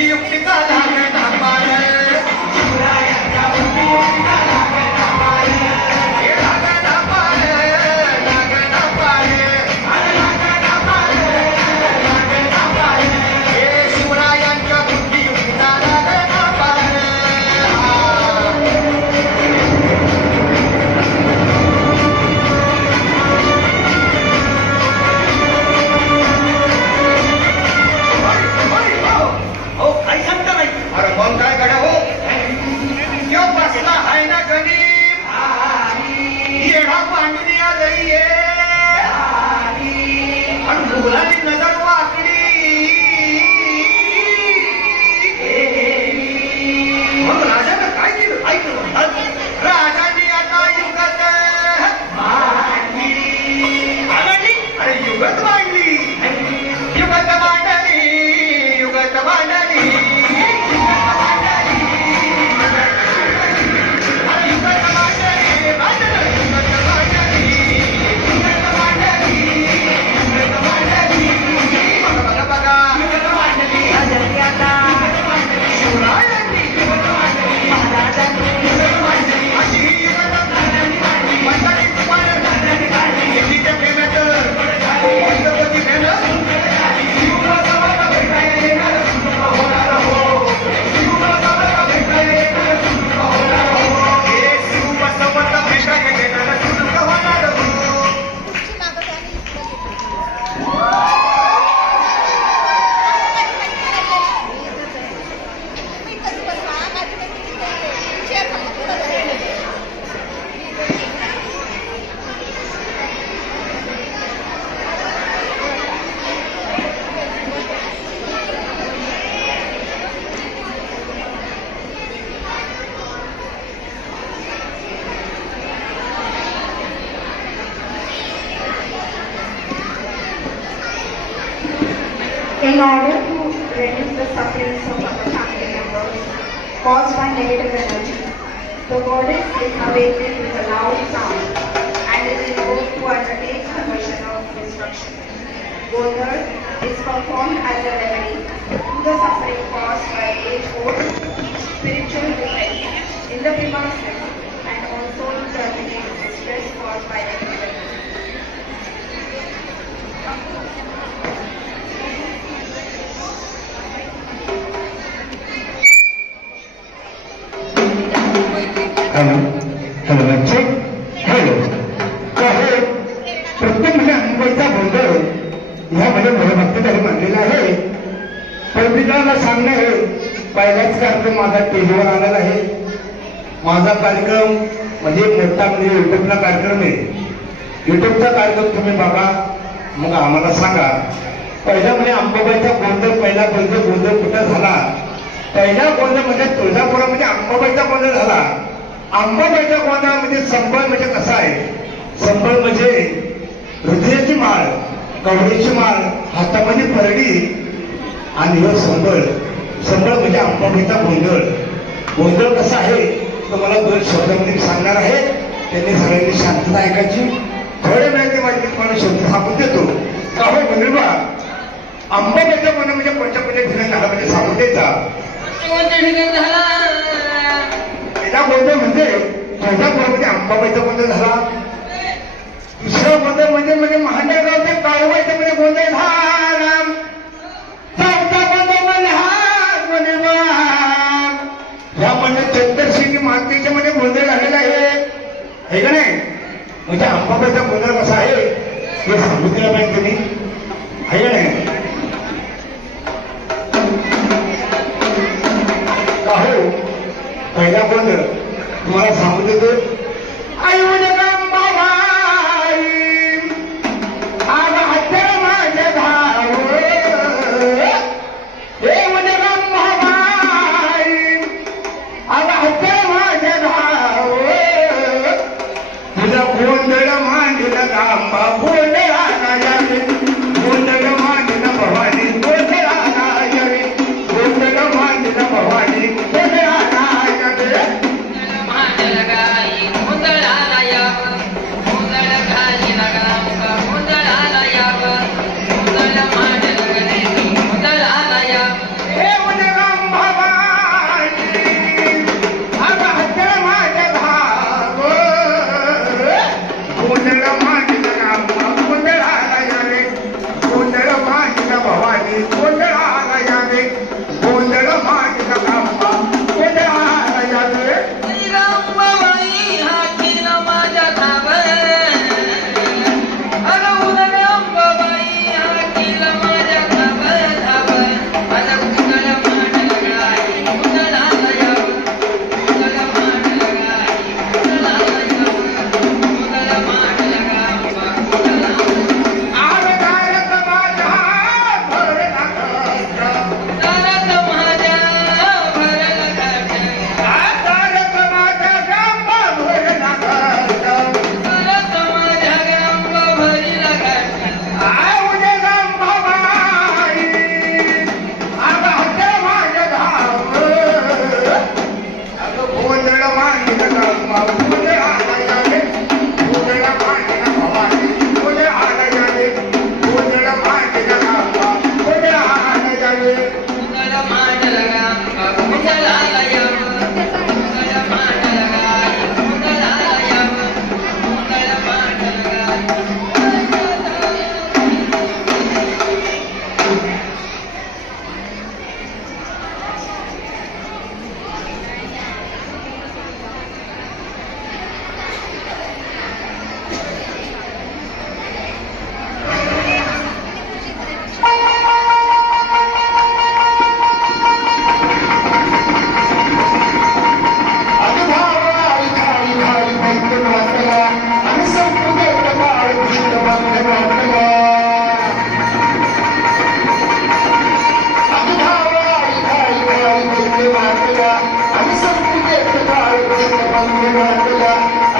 बुद्धियुक्तीचा लागला पार शिवरायांच्या बुद्धियुक्तीचा लागला पार हे लागला पार लागला पार लागला पार लागला पार हे शिवरायांच्या बुद्धियुक्तीचा लागला पार काही सांगता नाही. अरे मग काय गडा हो यो बसला हाय ना गरीब येडा पांडुनी आलंय आणि मुलाची नजर वाकडी मग राजानं काय केलं ऐकलं राजाने आता युगात अरे युगत मांडली युगत मांडली युगत मांडली In order to reduce the sufferings of our family members caused by negative energy, the goddess is awakened with a loud sound and is invoked to undertake her mission of destruction. Gondar is performed as a remedy to the suffering caused by age-old spiritual defects in the Bhima system and also to terminate the distress caused by negative energy. Hello hello check hello काय प्रत्येक म्हणजे मुंबईचा गोंधळ ह्यामध्ये भरभक्तीसाठी मांडलेला आहे. पण मी त्यांना सांगणे आहे पहिलाच कार्यक्रम माझा टीव्हीवर आलेला आहे. माझा कार्यक्रम म्हणजे मोठा म्हणजे युट्यूबला कार्यक्रम आहे. युट्यूबचा कार्यक्रम तुम्ही बघा मग आम्हाला सांगा. पहिला म्हणजे अंबाबाईचा गोंधळ पहिला गोंधळ कुठं झाला. पहिला गोंधळ म्हणजे तुळजापुरामध्ये अंबाबाईचा गोंधळ झाला. अंबाबाईच्या गोंधळामध्ये संबळ म्हणजे कसा आहे. संबळ म्हणजे हृदयाची माळ कवडीची माळ हातामध्ये परडी आणि हे संबळ म्हणजे अंबाबाईचा गोंधळ कसा आहे तो मला 2 शब्दामध्ये सांगणार आहे. त्यांनी सगळ्यांनी शांतता ऐकायची. थोड्या वेळाची माहिती तुम्हाला शब्द सांगून देतो. का हो गुरुबा अंबाबाईचा गोंधळ म्हणजे पंचपंच ठिकाण झाला म्हणजे सांगून द्यायचा. पहिला गोंधळ म्हणजे तुळजापुरामध्ये अंबाबाईचा गोंधळ झाला. दुसरा गोंधळ म्हणजे महादेवगावच्या काळूबाईचा म्हणजे गोंधळ झाला. चौथा गोंधळ म्हणजे हा गोंधळ ह्यामध्ये चंद्रसिंगी मातेच्या मध्ये गोंधळ झालेला आहे का नाही. म्हणजे अंबाबाईचा गोंधळ कसा आहे हे सांगितलं पाहिजे तुम्ही आहे का नाही. का हो पहिला गोंधळ तुम्हाला सांगू देतो. आई म्हणजे अंबाबाई आज हत्या माझे धाव हे म्हणजे अंबाबाई आज हत्या माझे धाव तुझा गोंधळ मांडला गांबा गोंधळाला यावे गोंधळ मांडला भवानी गोंधळाला यावे गोंधळ मांडला भवानी गोंधळाला यावे मांडला गाई गोंधळाला यावं मार्गाच्या